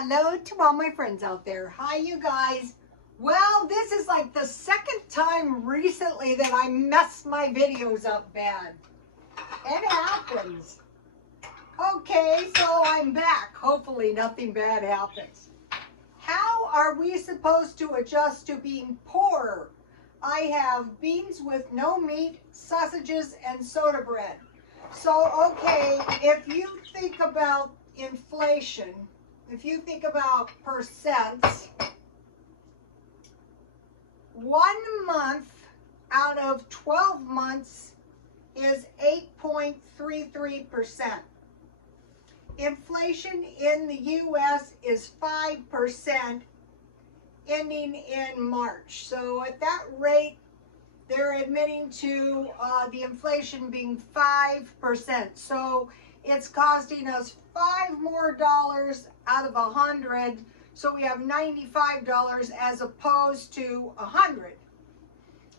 Hello to all my friends out there. Hi, you guys. Well, this is like the second time recently that I messed my videos up bad. It happens. Okay, so I'm back. Hopefully nothing bad happens. How are we supposed to adjust to being poor? I have beans with no meat, sausages, and soda bread. So, okay, if you think about inflation, if you think about percents, 1 month out of 12 months is 8.33%. Inflation in the U.S. is 5%, ending in March. So at that rate, they're admitting to the inflation being 5%. So it's costing us $5 more out of 100. So we have $95 as opposed to 100.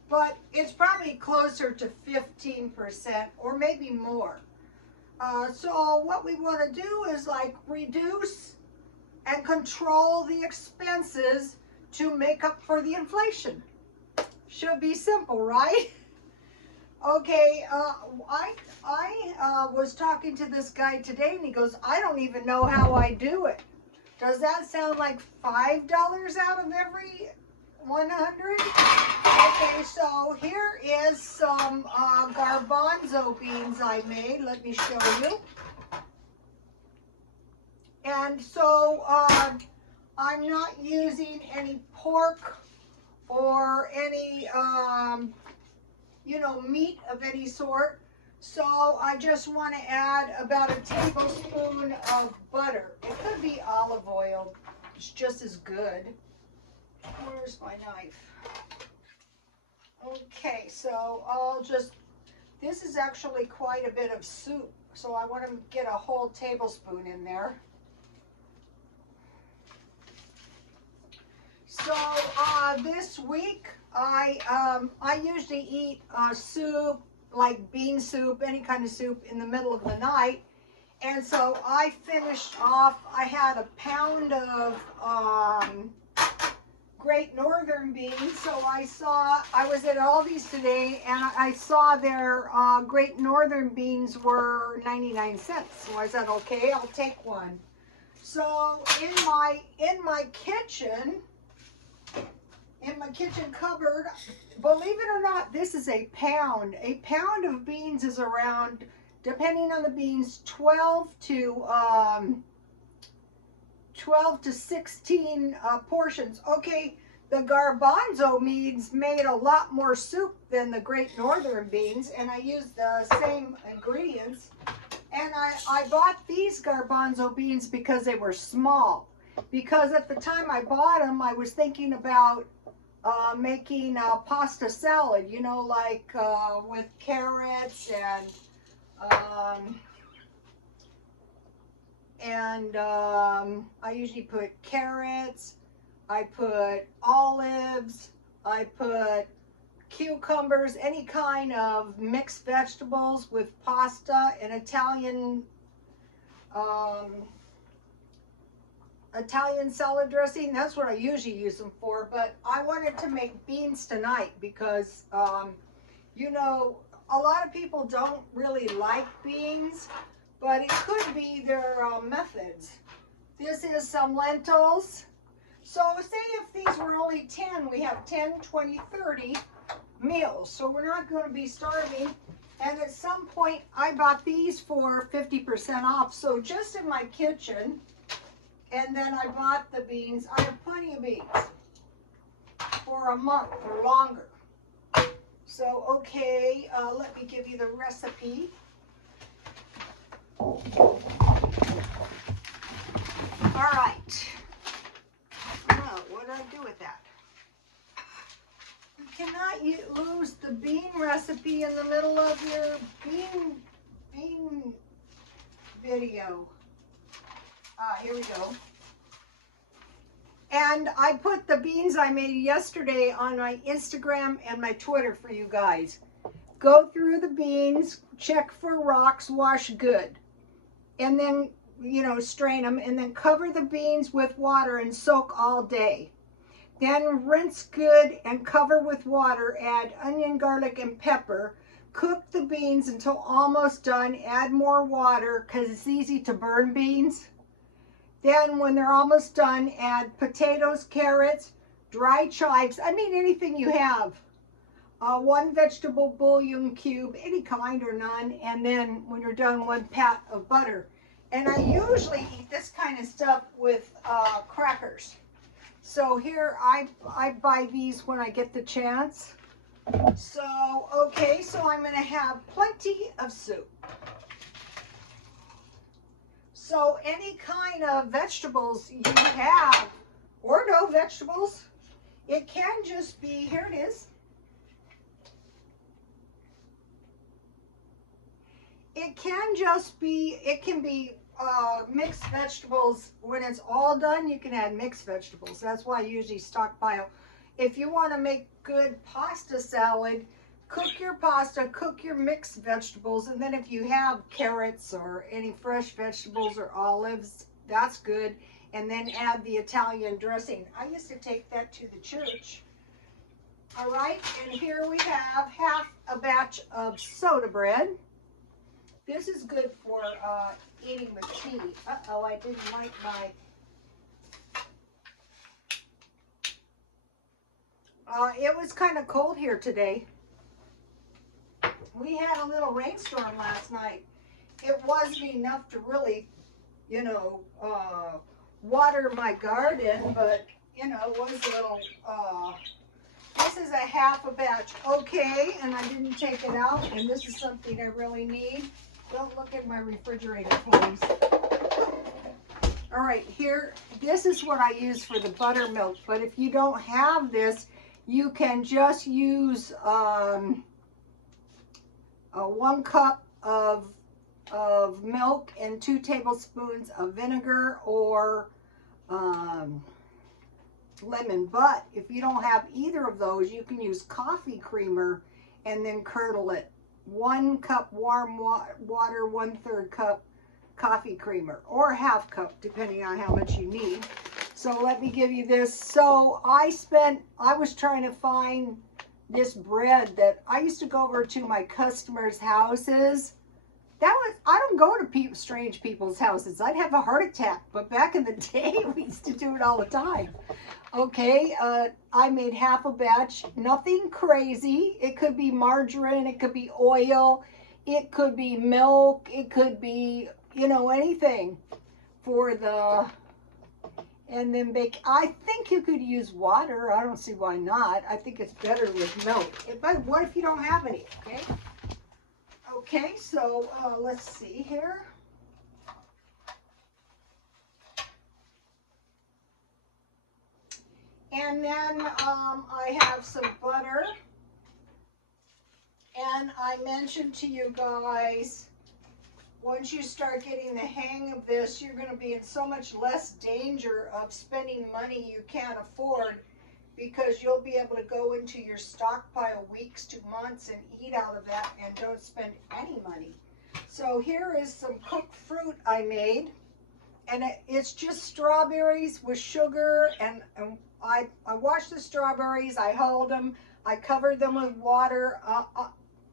But it's probably closer to 15% or maybe more. So what we want to do is like reduce and control the expenses to make up for the inflation. Should be simple, right? Okay, I was talking to this guy today and he goes, I don't even know how I do it. Does that sound like $5 out of every 100? Okay, so here is some garbanzo beans I made. Let me show you. And so I'm not using any pork or any, meat of any sort. So I just want to add about a tablespoon of butter. It could be olive oil. It's just as good. Where's my knife? Okay, so this is actually quite a bit of soup. So I want to get a whole tablespoon in there. So this week I usually eat soup, like bean soup, any kind of soup in the middle of the night. And so I finished off, I had a pound of Great Northern beans. So I was at Aldi's today and I saw their Great Northern beans were 99 cents. So I said, okay, I'll take one. So in my kitchen cupboard, believe it or not, this is a pound. A pound of beans is around, depending on the beans, 12 to 16 portions. Okay, the garbanzo beans made a lot more soup than the Great Northern beans, and I used the same ingredients. And I bought these garbanzo beans because they were small. Because at the time I bought them, I was thinking about making a pasta salad, like with carrots and I usually put carrots, I put olives, I put cucumbers, any kind of mixed vegetables with pasta and Italian salad dressing. That's what I usually use them for, but I wanted to make beans tonight because a lot of people don't really like beans, but it could be their methods. This is some lentils. So say if these were only 10, we have 10, 20, 30 meals. So we're not going to be starving. And at some point, I bought these for 50% off. So just in my kitchen, and then I bought the beans. I have plenty of beans for a month or longer. So, okay, let me give you the recipe. All right. Oh, what did I do with that? You cannot lose the bean recipe in the middle of your bean video. Here we go. And I put the beans I made yesterday on my Instagram and my Twitter for you guys. Go through the beans, check for rocks, wash good. And then you know, strain them, and then cover the beans with water and soak all day. Then rinse good and cover with water. Add onion, garlic, and pepper. Cook the beans until almost done. Add more water because it's easy to burn beans. Then when they're almost done, add potatoes, carrots, dried chives. I mean anything you have. 1 vegetable bouillon cube, any kind or none. And then when you're done, 1 pat of butter. And I usually eat this kind of stuff with crackers. So here, I buy these when I get the chance. So, okay, so I'm going to have plenty of soup. So any kind of vegetables you have, or no vegetables, it can just be, here it is. It can just be, it can be mixed vegetables. When it's all done, you can add mixed vegetables. That's why I usually stockpile. If you want to make good pasta salad, cook your pasta, cook your mixed vegetables, and then if you have carrots or any fresh vegetables or olives, that's good. And then add the Italian dressing. I used to take that to the church. All right, and here we have half a batch of soda bread. This is good for eating with tea. Uh-oh, I didn't like my... it was kind of cold here today. We had a little rainstorm last night. It wasn't enough to really, you know, water my garden, but, you know, it was a little... this is a half a batch. Okay, and I didn't take it out, and this is something I really need. Don't look at my refrigerator, please. All right, here, this is what I use for the buttermilk, but if you don't have this, you can just use 1 cup of milk and 2 tablespoons of vinegar or lemon. But if you don't have either of those, you can use coffee creamer and then curdle it. 1 cup warm water, 1/3 cup coffee creamer, or 1/2 cup, depending on how much you need. So let me give you this. So I was trying to find this bread that I used to go over to my customers' houses. I don't go to strange people's houses. I'd have a heart attack. But back in the day, we used to do it all the time. Okay, I made half a batch. Nothing crazy. It could be margarine. It could be oil. It could be milk. It could be, you know, anything for the... And then bake. I think you could use water. I don't see why not. I think it's better with milk. But what if you don't have any, okay? Okay, so let's see here. And then I have some butter. And I mentioned to you guys, once you start getting the hang of this, you're going to be in so much less danger of spending money you can't afford, because you'll be able to go into your stockpile weeks to months and eat out of that and don't spend any money. So here is some cooked fruit I made, and it's just strawberries with sugar, and I washed the strawberries, I hulled them, I covered them with water.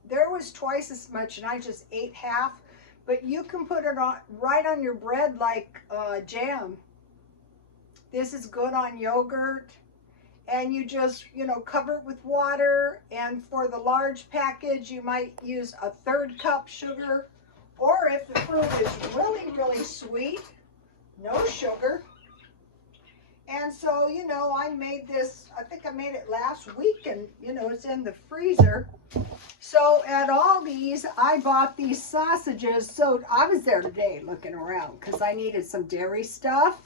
There was twice as much, and I just ate half. But you can put it on right on your bread like jam. This is good on yogurt. And you just, you know, cover it with water. And for the large package, you might use 1/3 cup sugar. Or if the fruit is really, really sweet, no sugar. And so, you know, I made this, I think I made it last week, and, you know, it's in the freezer. So at Aldi's, I bought these sausages. So I was there today looking around because I needed some dairy stuff.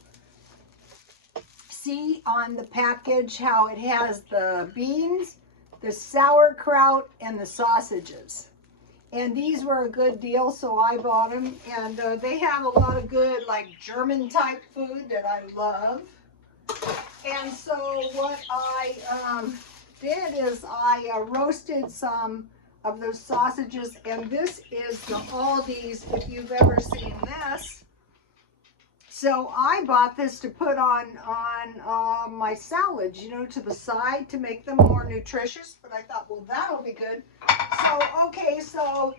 See on the package how it has the beans, the sauerkraut, and the sausages. And these were a good deal, so I bought them. And they have a lot of good, like, German type food that I love. And so what I did is I roasted some of those sausages, and this is the Aldi's. If you've ever seen this, So I bought this to put on my salads, you know, to the side to make them more nutritious. But I thought, well, that'll be good. So, okay, so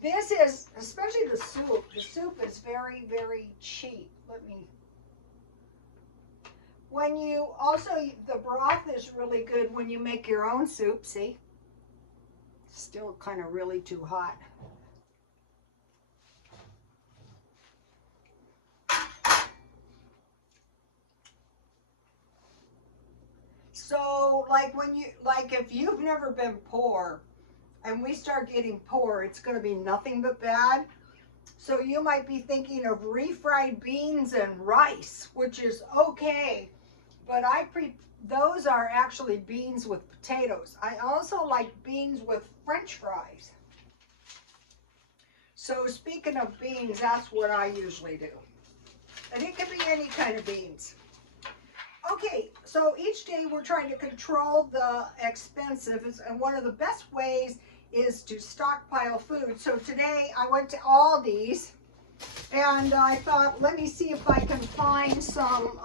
this is, especially the soup. The soup is very, very cheap. When you, also, the broth is really good when you make your own soup, see? Still kind of really too hot. So, like if you've never been poor and we start getting poor, it's going to be nothing but bad. So you might be thinking of refried beans and rice, which is okay, but those are actually beans with potatoes. I also like beans with French fries. So speaking of beans, that's what I usually do. And it can be any kind of beans. Okay, so each day we're trying to control the expenses, and one of the best ways is to stockpile food. So today I went to Aldi's and I thought, let me see if I can find some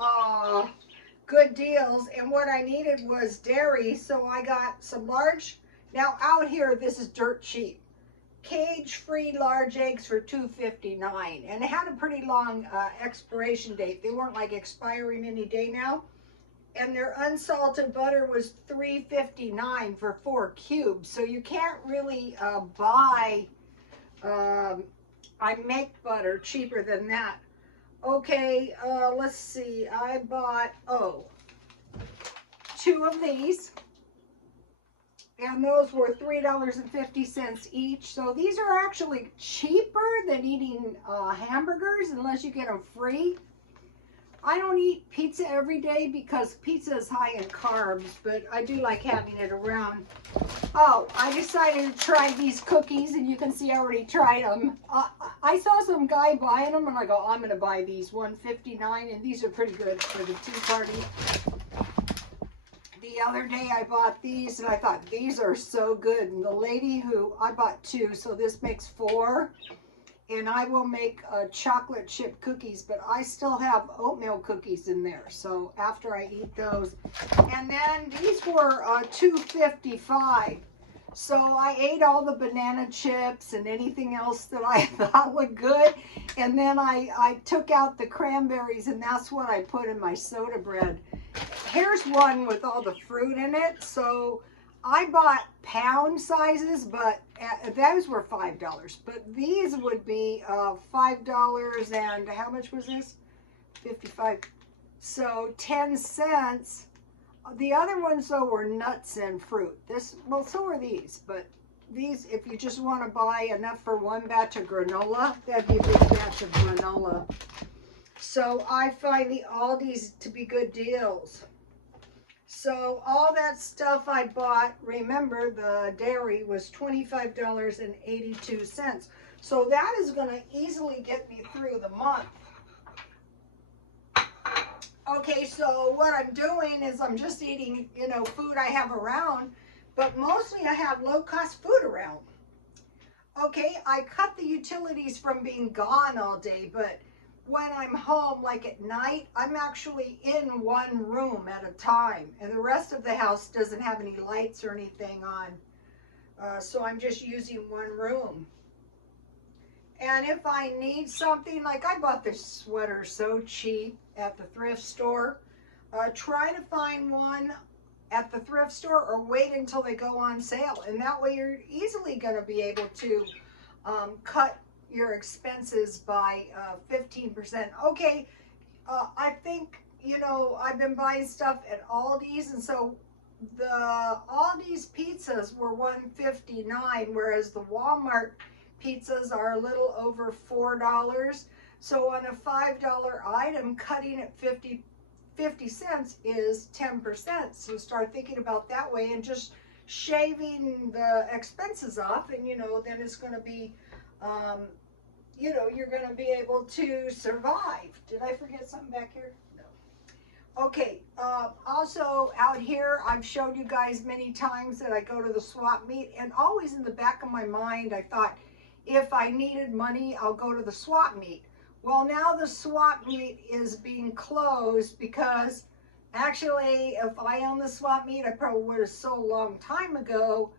good deals. And what I needed was dairy, so I got some large, now out here this is dirt cheap, cage-free large eggs for $2.59, and it had a pretty long expiration date. They weren't like expiring any day now. And their unsalted butter was $3.59 for 4 cubes. So you can't really buy, I make butter cheaper than that. Okay, let's see. I bought, 2 of these. And those were $3.50 each. So these are actually cheaper than eating hamburgers unless you get them free. I don't eat pizza every day because pizza is high in carbs, but I do like having it around. Oh, I decided to try these cookies, and you can see I already tried them. I saw some guy buying them, and I go, I'm going to buy these, $1.59, and these are pretty good for the tea party. The other day I bought these, and I thought, these are so good. And the lady I bought 2, so this makes 4. And I will make chocolate chip cookies, but I still have oatmeal cookies in there. So after I eat those, and then these were $2.55. So I ate all the banana chips and anything else that I thought looked good. And then I took out the cranberries, and that's what I put in my soda bread. Here's one with all the fruit in it. So I bought pound sizes, but those were $5. But these would be $5, and how much was this? 55. So 10 cents. The other ones, though, were nuts and fruit. Well, so are these. But these, if you just want to buy enough for one batch of granola, that'd be a big batch of granola. So I find the Aldi's to be good deals. So all that stuff I bought, remember the dairy was $25.82. So that is going to easily get me through the month. Okay, so what I'm doing is I'm just eating, food I have around, but mostly I have low-cost food around. Okay, I cut the utilities from being gone all day, but when I'm home, like at night, I'm actually in one room at a time, and the rest of the house doesn't have any lights or anything on. So I'm just using one room. And if I need something, like I bought this sweater so cheap at the thrift store, try to find one at the thrift store or wait until they go on sale. And that way you're easily going to be able to cut your expenses by 15%. Okay, I think, I've been buying stuff at Aldi's, and so the Aldi's pizzas were $1.59, whereas the Walmart pizzas are a little over $4. So on a $5 item, cutting it 50 cents is 10%. So start thinking about that way and just shaving the expenses off, and then it's going to be you're going to be able to survive. Did I forget something back here? No. Okay, also out here, I've showed you guys many times that I go to the swap meet, and always in the back of my mind, I thought, if I needed money, I'll go to the swap meet. Well, now the swap meet is being closed because actually, if I owned the swap meet, I probably would have sold a long time ago.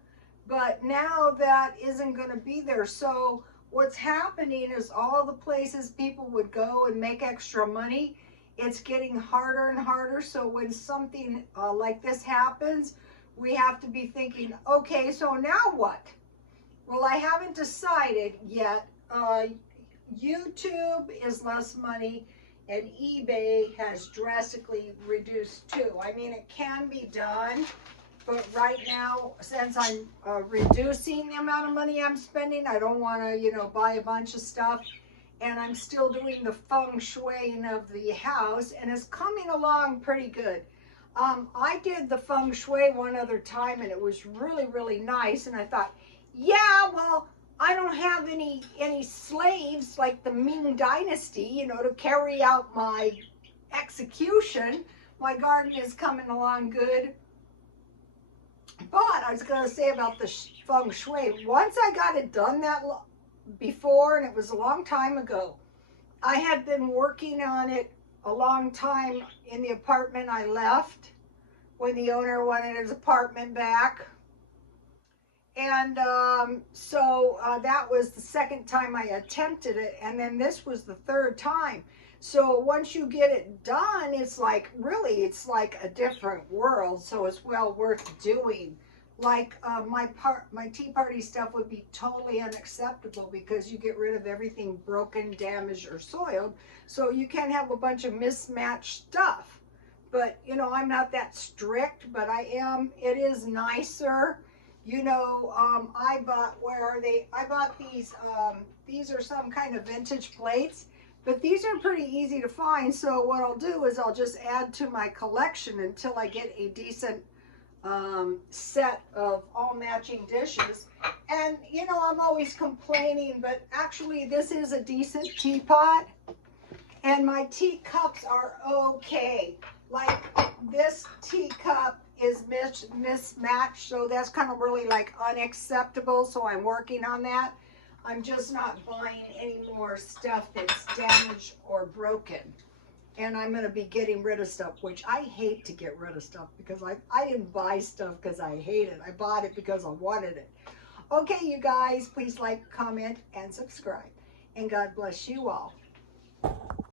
But now that isn't going to be there. So what's happening is all the places people would go and make extra money, it's getting harder and harder. So when something like this happens, we have to be thinking, okay, so now what? Well, I haven't decided yet. YouTube is less money and eBay has drastically reduced too. I mean, it can be done, but right now, since I'm reducing the amount of money I'm spending, I don't want to, buy a bunch of stuff. And I'm still doing the feng shuiing of the house, and it's coming along pretty good. I did the feng shui one other time, and it was really, really nice. And I thought, yeah, well, I don't have any slaves like the Ming Dynasty, to carry out my execution. My garden is coming along good. But I was going to say about the feng shui, once I got it done that before, and it was a long time ago, I had been working on it a long time in the apartment I left when the owner wanted his apartment back. And so that was the second time I attempted it, and then this was the third time. So once you get it done, it's like, really, it's like a different world, so it's well worth doing. Like my Tea Party stuff would be totally unacceptable because you get rid of everything broken, damaged, or soiled, so you can't have a bunch of mismatched stuff. But, I'm not that strict, but I am. It is nicer. I bought these are some kind of vintage plates, but these are pretty easy to find. So what I'll do is I'll just add to my collection until I get a decent set of all matching dishes. And, I'm always complaining, but actually this is a decent teapot, and my teacups are okay. Like this teacup is mismatched, so that's kind of really like unacceptable, so I'm working on that. I'm just not buying any more stuff that's damaged or broken, and I'm going to be getting rid of stuff, which I hate to get rid of stuff because I didn't buy stuff because I hate it. I bought it because I wanted it. Okay, you guys, please like, comment, and subscribe, and God bless you all.